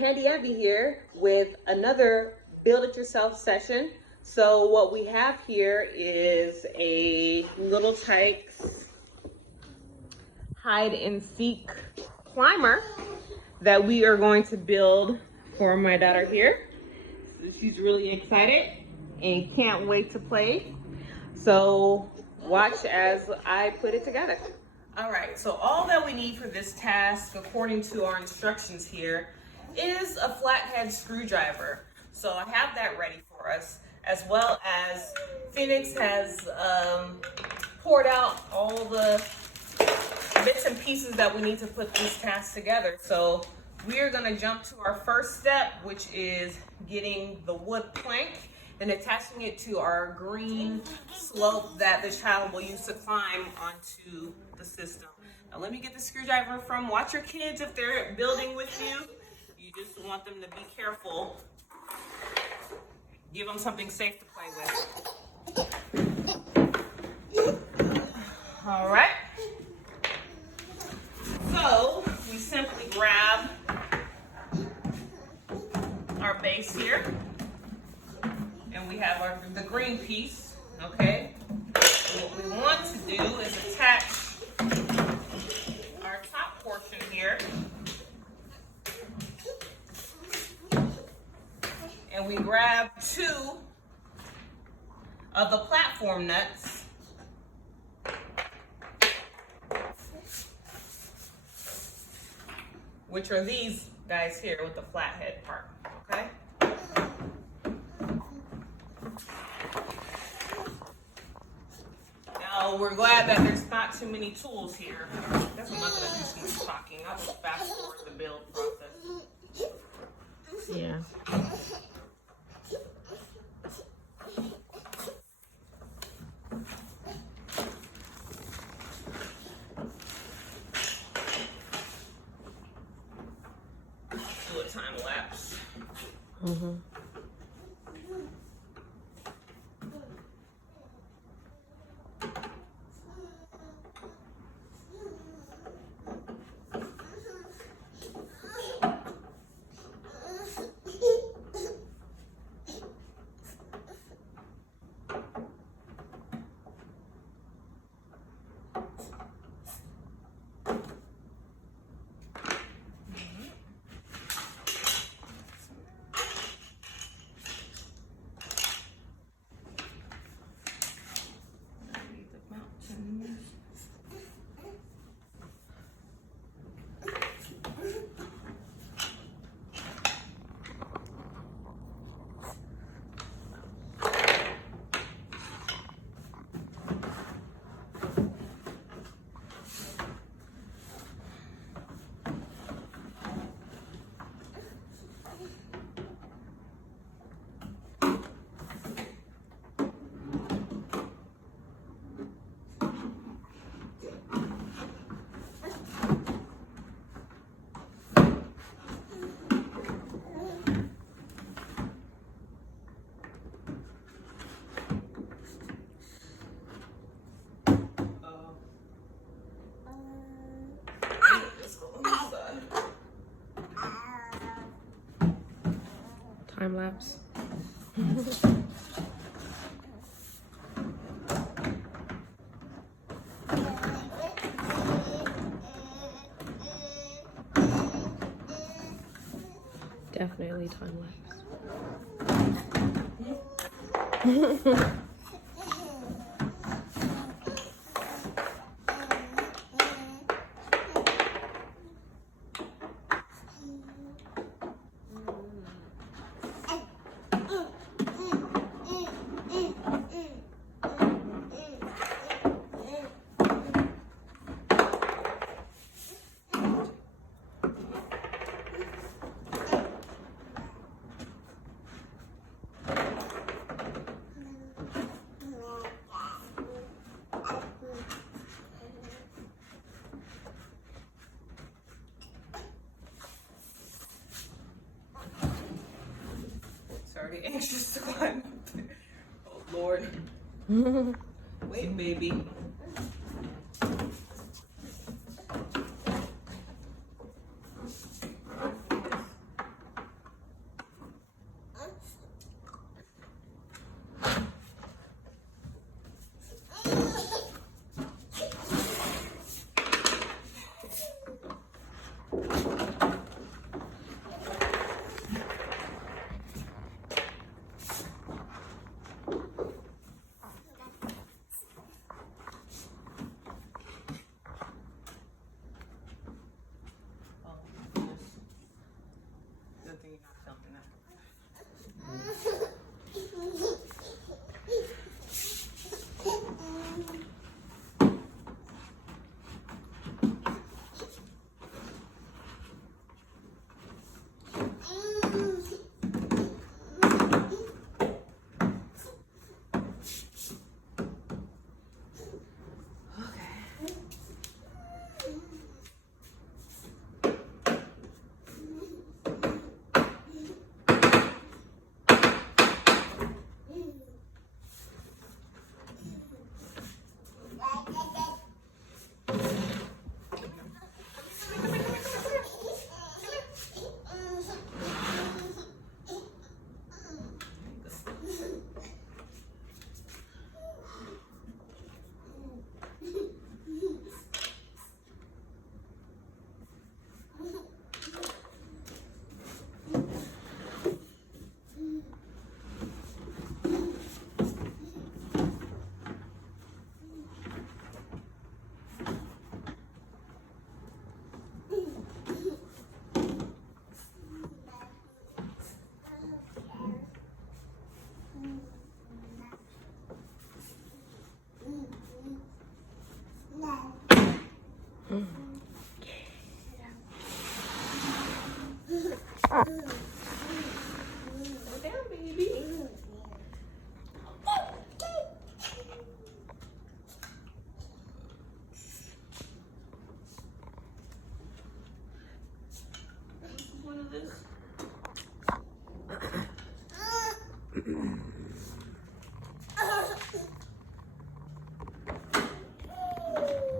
Handy Abby here with another Build It Yourself session. So what we have here is a little Tikes hide and seek climber that we are going to build for my daughter here. So she's really excited and can't wait to play. So watch as I put it together. All right, so all that we need for this task, according to our instructions here, is a flathead screwdriver. So I have that ready for us, as well as Phoenix has poured out all the bits and pieces that we need to put this task together. So we're gonna jump to our first step, which is getting the wood plank and attaching it to our green slope that the child will use to climb onto the system. Now let me get the screwdriver from, watch your kids if they're building with you. You just want them to be careful. Give them something safe to play with. All right. So we simply grab our base here, and we have the green piece, okay? And what we want to do is attach our top portion here, and we grab 2 of the platform nuts, which are these guys here with the flathead part, okay? Now we're glad that there's not too many tools here. That's not gonna do too much talking. I'll just fast forward the build process. Yeah. Do a time lapse. Mm-hmm. Time lapse. Definitely time lapse. Already anxious to climb up there. Oh Lord. Wait, baby. you're not filming that.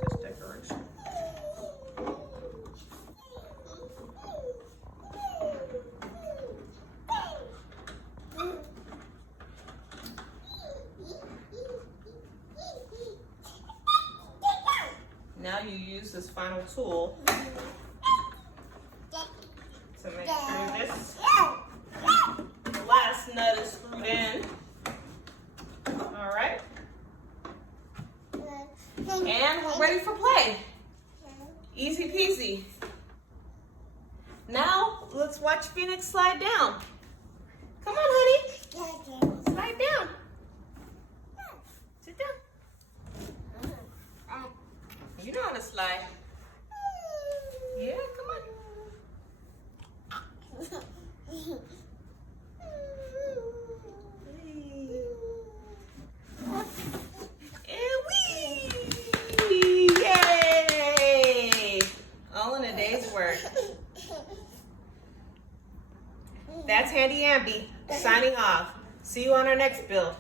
Just decoration. Now you use this final tool to make sure this last nut is screwed in. All right. And we're ready for play. Easy peasy. Now let's watch Phoenix slide down. Come on, honey. Slide down. Sit down. You know how to slide. Yeah, come on. And wee! Yay! All in a day's work. That's Handy AmB signing off. See you on our next build.